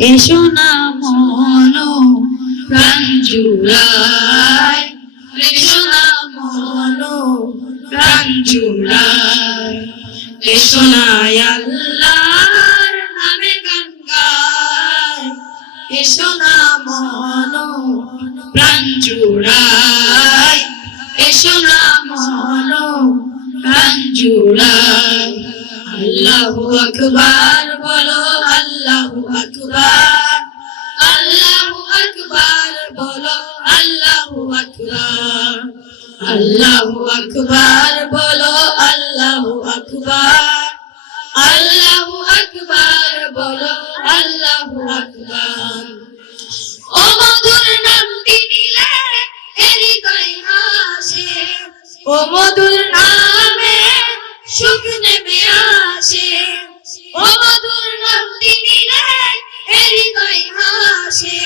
এসো না মন প্রাণ জুড়ায়, এসো না মন প্রাণ জুড়ায়, এসো না আল্লাহর নামে গান গায়, এসো না মন প্রাণ জুড়ায়, এসো না মন প্রাণ জুড়ায়। আল্লাহু আকবার বলো, আল্লাহু আকবার, আল্লাহু আকবার বলো, আল্লাহু আকবার, আল্লাহু আকবার বলো, আল্লাহু আকবার, আল্লাহু আকবার বলো, আল্লাহু আকবার। ও মধুর নামটি নিলে হৃদয় হাসে, ও মধুর নামে সুখ নেমে আসে, ও মধুর নামটি নিলে হৃদয় হাসে,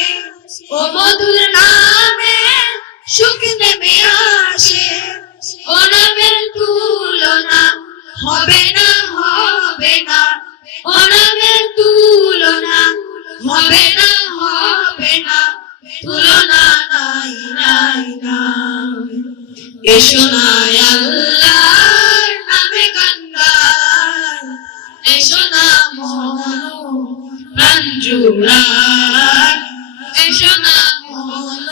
ও মধুর নামে সুখ নেমে আসে। ও নামের তুলনা হবে না, হবে না, ও নামের তুলনা হবে না, হবে না, তুলনা নাই, নাই, নাই। এসো না আল্লাহর নামে গান গায়, এসো না মন প্রাণ জুড়ায়, এসো না মন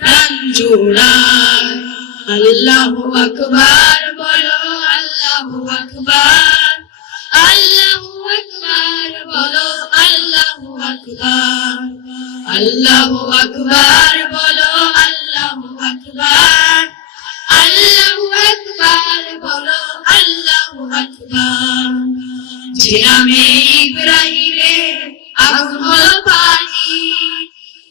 প্রাণ জুড়ায়। আল্লাহু আকবার বলো, আল্লাহু আকবার, আল্লাহু আকবার বলো, আল্লাহু আকবার, আল্লাহু আকবার বলো, আল্লাহু আকবার, আল্লাহু আকবার বলো, আল্লাহু আকবার। যে নামে ইব্রাহিমের আগুন হলো পানি,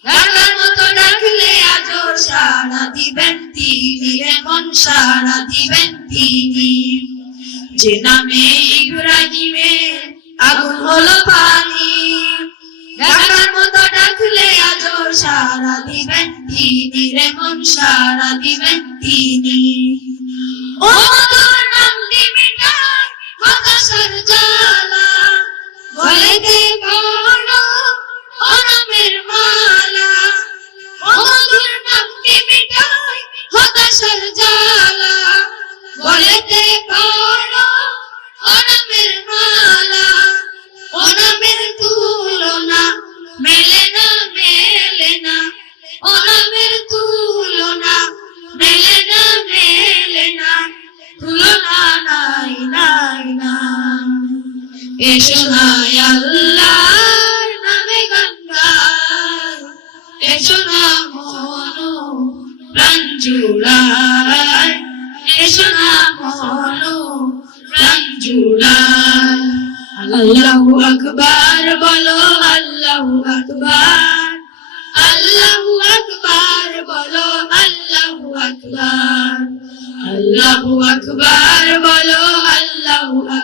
ডাকার মতো ডাকলে আজও সাড়া দিবেন তিনি, এমন সাড়া দিবেন তিনি। যে নামে ইব্রাহিমের আগুন হলো পানি, ডাকার মতো ডাকলে আজও সাড়া দিবেন তিনি, এমন সাড়া দিবেন তিনি। ও মধুর নামটি মিটায় হতাশার জ্বালা, গলাতে পড়ো ও নামের মালা, ও মধুর নামটি মিটায় হতাশার জ্বালা, গলাতে পড়ো ও নামের মালা। ও নামের তুলনা মেলে না, মেলে না, ও নামের তুলনা মেলে না, মেলে না, তুলনা নাই, নাই, নাই। এসো না আল্লাহর নামে গান গায়, এসো না মন প্রাণ জুড়ায়, এসো না মন প্রাণ জুড়ায়। আল্লাহু আকবার বলো, আল্লাহু আকবার, আল্লাহু আকবার বলো, আল্লাহু আকবার, আল্লাহু আকবার বলো, আল্লাহু আকবার।